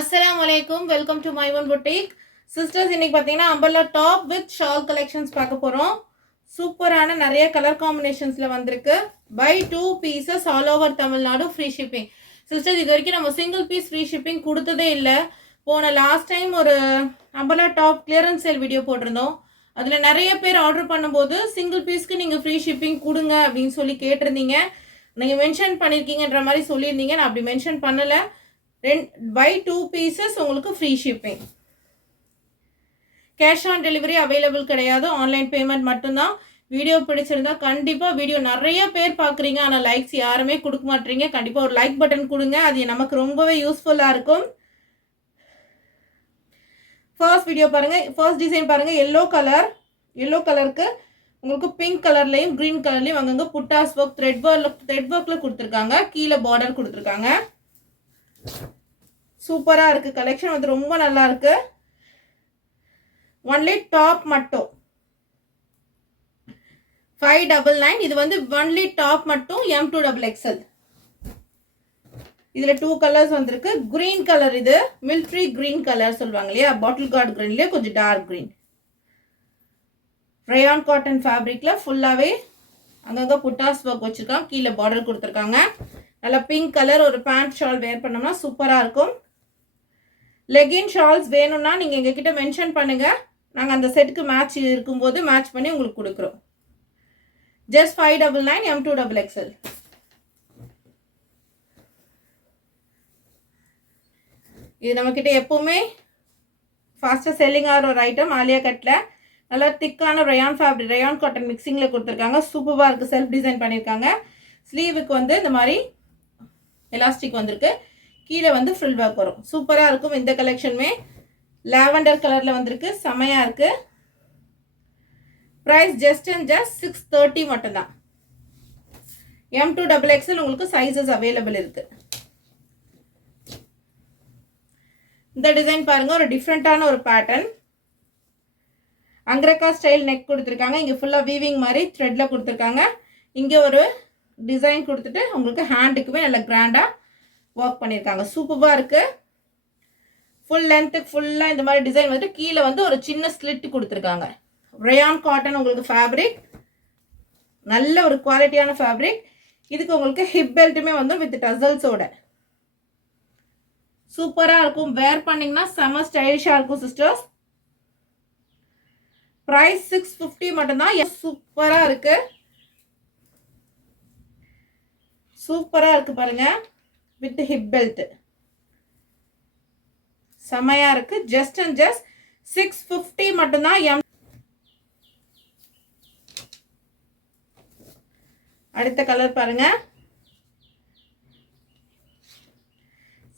Assalamualaikum. Welcome to my one boutique. Sisters, இன்னைக்கு பார்த்தீங்கன்னா umbrella top with shawl collections பார்க்க போகிறோம். சூப்பரான நிறைய கலர் காம்பினேஷன்ஸில் வந்திருக்கு. By 2 pieces all over Tamil Nadu free shipping. Sisters, இது வரைக்கும் நம்ம சிங்கிள் பீஸ் ஃப்ரீ ஷிப்பிங் கொடுத்ததே இல்லை. போன லாஸ்ட் டைம் ஒரு umbrella top clearance sale video போட்டிருந்தோம். அதில் நிறைய பேர் ஆர்டர் பண்ணும்போது சிங்கிள் பீஸ்க்கு நீங்கள் ஃப்ரீ ஷிப்பிங் கொடுங்க அப்படின்னு சொல்லி கேட்டிருந்தீங்க. நீங்கள் மென்ஷன் பண்ணியிருக்கீங்கன்ற மாதிரி சொல்லியிருந்தீங்க. நான் அப்படி மென்ஷன் பண்ணலை. by 2 pieces உங்களுக்கு free shipping. Cash on delivery available கிடையாது, ஆன்லைன் பேமெண்ட் மட்டும்தான். வீடியோ பிடிச்சிருந்தா கண்டிப்பாக வீடியோ நிறைய பேர் பார்க்குறீங்க, ஆனால் லைக்ஸ் யாருமே கொடுக்க மாட்டீங்க. கண்டிப்பாக ஒரு லைக் பட்டன் கொடுங்க, அது நமக்கு ரொம்பவே யூஸ்ஃபுல்லாக இருக்கும். ஃபர்ஸ்ட் வீடியோ பாருங்கள். ஃபர்ஸ்ட் டிசைன் பாருங்கள். எல்லோ கலருக்கு உங்களுக்கு பிங்க் கலர்லையும் க்ரீன் கலர்லையும் அங்கங்கே புட்டாஸ் ஒர்க் த்ரெட் ஒர்க்கில் கொடுத்துருக்காங்க. கீழே பார்டர் கொடுத்துருக்காங்க. சூப்பராக இருக்குது. கலெக்ஷன் வந்து ரொம்ப நல்லா இருக்கு. ஒன்லி டாப் மட்டும் 599. இது வந்து ஒன்லி டாப் மட்டும் M2XXL. இதில் 2 கலர்ஸ் வந்திருக்கு. க்ரீன் கலர், இது மிலிட்ரி க்ரீன் கலர் சொல்லுவாங்க இல்லையா, பாட்டில் கார்டு க்ரீன்லேயே கொஞ்சம் டார்க் க்ரீன். ரயான் காட்டன் ஃபேப்ரிக்கில் ஃபுல்லாகவே அங்கங்கே புட்டாஸ் ஒர்க் வச்சுருக்காங்க. கீழே பார்டர் கொடுத்துருக்காங்க. நல்லா பிங்க் கலர் ஒரு பேண்ட் ஷால் வேர் பண்ணோம்னா சூப்பராக இருக்கும். லெகின் ஷால்ஸ் வேணும்னா நீங்கள் எங்ககிட்ட மென்ஷன் பண்ணுங்கள். நாங்கள் அந்த செட்டுக்கு மேட்ச் இருக்கும்போது மேட்ச் பண்ணி உங்களுக்கு கொடுக்குறோம். Just 599 M2XXL. இது நம்மக்கிட்ட எப்போவுமே ஃபாஸ்ட்டாக செல்லிங் ஆகிற ஒரு ஐட்டம். ஆலியா கட்டில் நல்லா திக்கான ரயான் ஃபேப்ரிக், ரயான் காட்டன் மிக்சிங்கில் கொடுத்துருக்காங்க. சூப்பராக இருக்குது. செல்ஃப் டிசைன் பண்ணியிருக்காங்க. ஸ்லீவுக்கு வந்து இந்த மாதிரி எலாஸ்டிக் வந்திருக்கு. கீழே வந்து ஃப்ரில் ஒர்க் வரும். சூப்பராக இருக்கும். இந்த கலெக்ஷனுமே லாவெண்டர் கலரில் வந்திருக்கு. செமையாக இருக்குது. ப்ரைஸ் ஜஸ்ட் 630 மட்டும்தான். M2XXL உங்களுக்கு சைஸஸ் அவைலபிள் இருக்குது. இந்த டிசைன் பாருங்கள். ஒரு டிஃப்ரெண்ட்டான ஒரு பேட்டர்ன். அங்கிரக்கா ஸ்டைல் நெக் கொடுத்துருக்காங்க. இங்கே ஃபுல்லாக வீவிங் மாதிரி த்ரெட்டில் கொடுத்துருக்காங்க. இங்கே ஒரு டிசைன் கொடுத்துட்டு உங்களுக்கு ஹேண்டுக்குமே நல்லா கிராண்டாக ஒர்க் பண்ணியிருக்காங்க. சூப்பராக இருக்குது. ஃபுல் லென்த்துக்கு ஃபுல்லாக இந்த மாதிரி டிசைன் வந்துட்டு கீழே வந்து ஒரு சின்ன ஸ்லிட் கொடுத்துருக்காங்க. ரயான் காட்டன் உங்களுக்கு ஃபேப்ரிக், நல்ல ஒரு குவாலிட்டியான ஃபேப்ரிக். இதுக்கு உங்களுக்கு ஹிப் பெல்ட்டுமே வந்து வித் டசல்ஸோட சூப்பராக இருக்கும். வேர் பண்ணிங்கன்னா செம ஸ்டைலிஷாக இருக்கும் சிஸ்டர்ஸ். ப்ரைஸ் 650 மட்டும்தான். சூப்பராக இருக்குது. சூப்பராக இருக்குது பாருங்கள். வித் ஹிப் பெல்ட் செமையாக இருக்குது. ஜஸ்ட் 650 மட்டும்தான். அடுத்த கலர் பாருங்கள்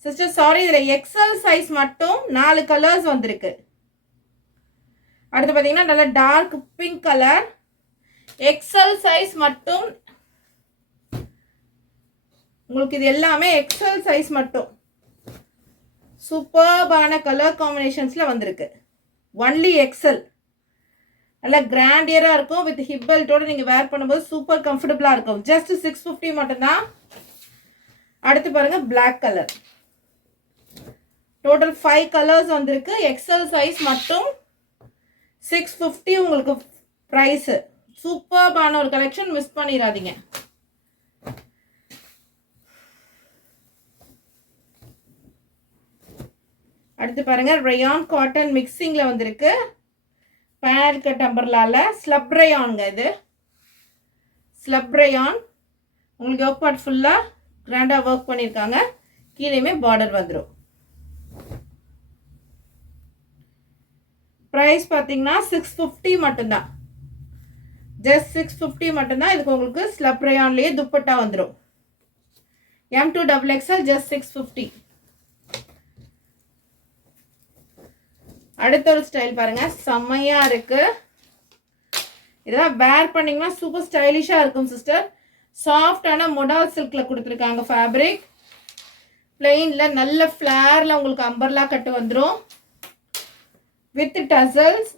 சிஸ்டர். சாரி, இதில் எக்ஸல் சைஸ் மட்டும் 4 கலர்ஸ் வந்திருக்கு. அடுத்து பார்த்தீங்கன்னா நல்ல dark pink colour. XL size மட்டும் உங்களுக்கு. இது எல்லாமே எக்ஸல் சைஸ் மட்டும். சூப்பர்பான கலர் காம்பினேஷன்ஸில் வந்திருக்கு. Only XL. நல்லா கிராண்டியராக இருக்கும். வித் ஹிப் பெல்ட்டோடு நீங்கள் வேர் பண்ணும்போது சூப்பர் கம்ஃபர்டபுளாக இருக்கும். ஜஸ்ட் 650 மட்டும்தான். அடுத்து பாருங்கள் பிளாக் கலர். டோட்டல் 5 கலர்ஸ் வந்திருக்கு. எக்ஸல் சைஸ் மட்டும் 650 உங்களுக்கு ப்ரைஸு. சூப்பர்பான ஒரு கலெக்ஷன், மிஸ் பண்ணிடாதீங்க. அடுத்து பாருங்க, ரயான் காட்டன் மிக்சிங்கில் வந்திருக்கு. பேனல் கட் அம்பர்லால ஸ்லப் ரயான்ங்க. இது ஸ்லப் ரயான். உங்களுக்கு ஒர்க் பார்ட் ஃபுல்லாக கிராண்டாக ஒர்க் பண்ணியிருக்காங்க. கீழேயுமே பார்டர் வந்துடும். ப்ரைஸ் பார்த்தீங்கன்னா 650 மட்டும்தான். ஜஸ்ட் 650 மட்டும்தான். இதுக்கு உங்களுக்கு ஸ்லப் ரயான்லேயே துப்பட்டா வந்துடும். M2XXL just 650. அடுத்த ஒரு ஸ்டைல் பாருங்க. செம்மையா இருக்கு. இதெல்லாம் வேர் பண்ணீங்கன்னா சூப்பர் ஸ்டைலிஷா இருக்கும் சிஸ்டர். சாஃப்டான மொடால் சில்க்ல கொடுத்துருக்காங்க ஃபேப்ரிக். பிளெயின்ல நல்ல ஃபிளேர்ல உங்களுக்கு அம்பர்லா கட்டு வந்துடும் வித் டசல்ஸ்.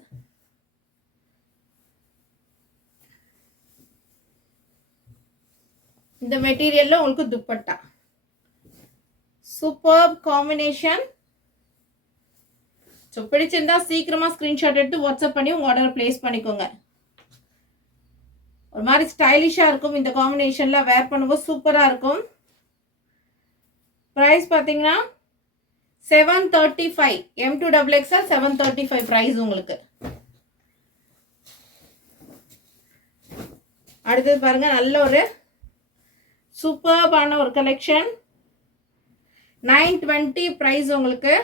இந்த மெட்டீரியல்ல உங்களுக்கு துப்பட்டா. Super combination. ஸோ பிடிச்சிருந்தா சீக்கிரமாக ஸ்க்ரீன்ஷாட் எடுத்து வாட்ஸ்அப் பண்ணி உங்கள் ஆர்டரை ப்ளேஸ் பண்ணிக்கோங்க. ஒரு மாதிரி ஸ்டைலிஷாக இருக்கும். இந்த காம்பினேஷனில் வேர் பண்ணும்போது சூப்பராக இருக்கும். ப்ரைஸ் பார்த்தீங்கன்னா 735 M2XXL 735 ப்ரைஸ் உங்களுக்கு. அடுத்தது பாருங்க, நல்ல ஒரு சூப்பர்பான ஒரு கலெக்ஷன். 920 ப்ரைஸ் உங்களுக்கு.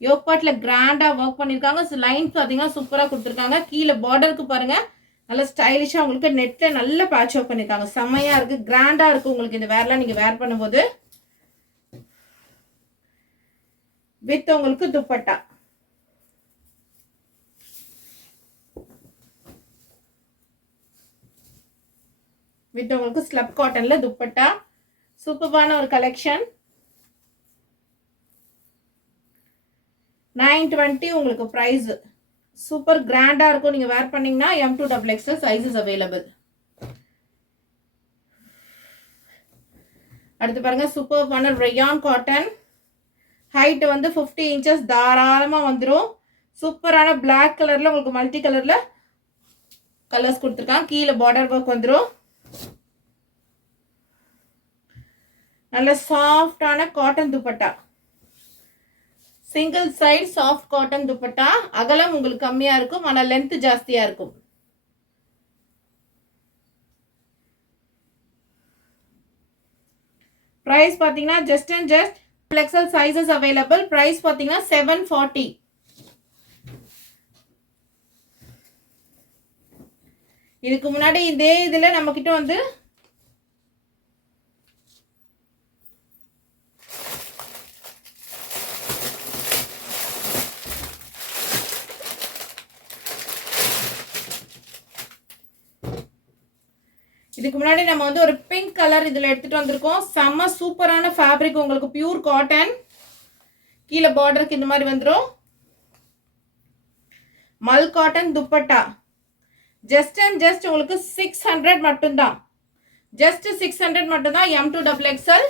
யோக் பார்ட்டில் கிராண்டாக ஒர்க் பண்ணியிருக்காங்க. லைன் பார்த்தீங்கன்னா சூப்பராக கொடுத்துருக்காங்க. கீழே பார்டருக்கு பாருங்க, நல்ல ஸ்டைலிஷாக உங்களுக்கு நெட்டில் நல்ல பேட்ச் ஒர்க் பண்ணியிருக்காங்க. செம்மையாக இருக்குது, கிராண்டாக இருக்குது உங்களுக்கு இந்த வேர்லாம் நீங்கள் வேர் பண்ணும்போது. வித் உங்களுக்கு துப்பட்டா. வித் உங்களுக்கு ஸ்லப் காட்டன்ல துப்பட்டா. சூப்பரான ஒரு கலெக்ஷன். 920 உங்களுக்கு பிரைஸ். சூப்பர் கிராண்டா இருக்கும். நீங்க வேர் பண்ணீங்கன்னா M2XXL சைஸஸ் அவைலபிள். அடுத்து பாருங்க, சூப்பரான ரயான் காட்டன். ஹைட் வந்து 50 inches தாராளமா வந்துடும். சூப்பரான பிளாக் கலர்ல உங்களுக்கு மல்டி கலர்ல கலர்ஸ் கொடுத்துருக்காங்க. கீழே பார்டர் ஒர்க் வந்துடும். நல்ல சாஃப்டான cotton dupatta. Single side soft cotton dupatta. அகலம் உங்களுக்கு கம்மியா இருக்கும், ஆனால் லென்த் ஜாஸ்தியா இருக்கும். பிரைஸ் பாத்தீங்கன்னா just and just XL sizes available. Price பாத்தீங்கன்னா 740. இதுக்கு முன்னாடி இதே இதுல நம்ம கிட்ட வந்து நம்ம வந்து ஒரு பிங்க் கலர் இதுல எடுத்துட்டு வந்திருக்கோம். செம்ம சூப்பரான ஃபேப்ரிக் உங்களுக்கு, பியூர் காட்டன். கீழே பார்டருக்கு இந்த மாதிரி வந்துடும். மல் cotton dupatta. Just and just உங்களுக்கு 600 மட்டும்தான். ஜஸ்ட் 600 மட்டும்தான். M2XXL.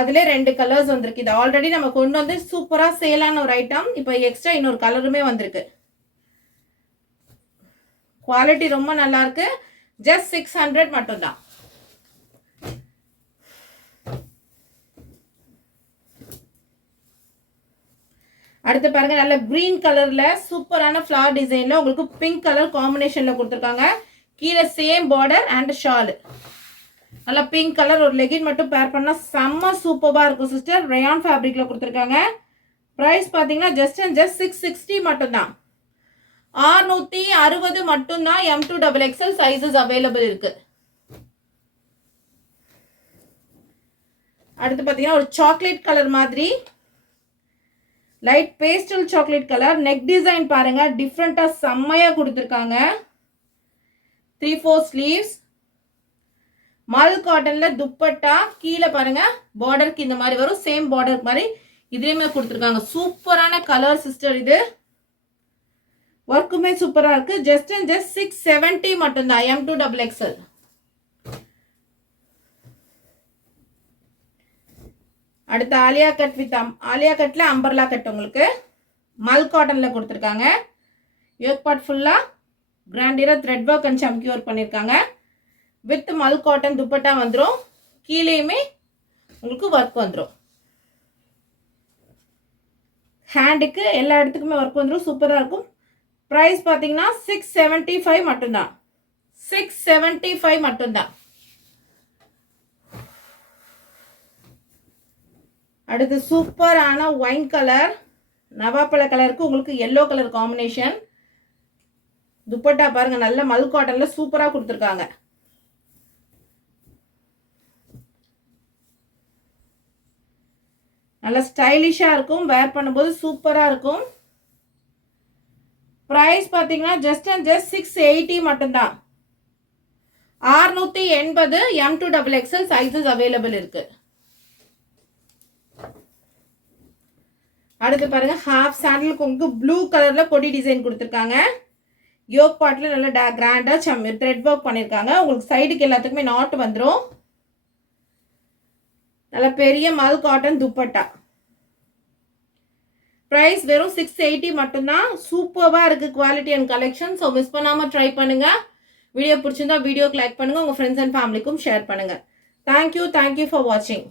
அதுல 2 கலர்ஸ் வந்திருக்கு. இது ஆல்ரெடி நம்ம கொண்டு வந்து சூப்பரா சேலான ஒரு ஐட்டம். இப்போ எக்ஸ்ட்ரா இன்னொரு கலருமே வந்திருக்கு. குவாலிட்டி ரொம்ப நல்லா இருக்கு. ஜஸ்ட் 600 மட்டும்தான். அடுத்து பாருங்க, நல்ல கிரீன் கலர்ல சூப்பரான ஃபிளவர் டிசைன்ல உங்களுக்கு பிங்க் கலர் காம்பினேஷன்ல கொடுத்துருக்காங்க. கீழே சேம் பார்டர் அண்ட் ஷால். நல்ல பிங்க் கலர் ஒரு லெகின் மட்டும் பேர் பண்ணா செம்ம சூப்பரா இருக்கும் சிஸ்டர். ரயான் ஃபேப்ரிக்ல கொடுத்துருக்காங்க. பிரைஸ் பாத்தீங்கன்னா ஜஸ்ட் அண்ட் ஜஸ்ட் 660 மட்டும்தான். 660 மட்டும்தான். M2XXL சைஸஸ் அவைலபிள் இருக்கு. அடுத்து பாத்தீங்கன்னா ஒரு சாக்லேட் கலர் மாதிரி, light pastel chocolate colour. Neck design பாருங்க, டிஃப்ரெண்டா செம்மையா கொடுத்துருக்காங்க. 3/4 ஸ்லீவ்ஸ். மல் காட்டன்ல துப்பட்டா. கீழே பாருங்க பார்டருக்கு இந்த மாதிரி வரும். சேம் பார்டர் மாதிரி இதுலயுமே கொடுத்துருக்காங்க. சூப்பரான கலர் சிஸ்டர். இது ஒர்க்குமே சூப்பரா இருக்கு. ஜஸ்ட் அண்ட் ஜஸ்ட் 670 மட்டும்தான். M2XXL. அடுத்து ஆலியா கட் வித் ஆலியா கட்ல அம்பர்லா கட் உங்களுக்கு மல் காட்டன்ல கொடுத்துருக்காங்க. யோக் பார்ட் ஃபுல்லா கிராண்டியரா த்ரெட் ஒர்க் அண்ட் சம்கி ஒர்க் பண்ணிருக்காங்க. வித் மல் காட்டன் துப்பட்டா வந்துடும். கீழேயுமே உங்களுக்கு ஒர்க் வந்துடும். ஹேண்டுக்கு எல்லா இடத்துக்குமே ஒர்க் வந்துடும். சூப்பரா இருக்கும். பிரைஸ் பாத்தீங்கன்னா 675 மட்டும்தான். 675 மட்டும்தான். அடுத்து சூப்பரான ஒயின் கலர், நவாப்பழ கலருக்கு உங்களுக்கு எல்லோ கலர் காம்பினேஷன். துப்பட்டா பாருங்க, நல்ல மல் காட்டன்ல சூப்பரா கொடுத்துருக்காங்க. நல்ல ஸ்டைலிஷா இருக்கும். வேர் பண்ணும்போது சூப்பரா இருக்கும். பிரைஸ் பாத்தீங்கன்னா ஜஸ்ட் அண்ட் ஜஸ்ட் 680 மட்டும்தான். 680 M2XXL சைஸஸ் அவைலபிள் இருக்கு. அடுத்து பாருங்க, ஹாஃப் சாண்டலுக்கு உங்களுக்கு ப்ளூ கலர்ல கொடி டிசைன் கொடுத்துருக்காங்க. யோக் பார்ட்ல நல்ல கிராண்டா த்ரெட் ஒர்க் பண்ணிருக்காங்க. உங்களுக்கு சைடுக்கு எல்லாத்துக்குமே நாட் வந்துடும். நல்ல பெரிய மல் காட்டன் துப்பட்டா. ப்ரைஸ் வெறும் 680 மட்டும்தான். சூப்பராக இருக்குது quality and collection. So miss பண்ணாமல் ட்ரை பண்ணுங்கள். வீடியோ பிடிச்சிருந்தா வீடியோக்கு லைக் பண்ணுங்கள். உங்கள் ஃப்ரெண்ட்ஸ் அண்ட் ஃபேமிலிக்கும் ஷேர் பண்ணுங்கள். தேங்க்யூ ஃபார் வாட்சிங்.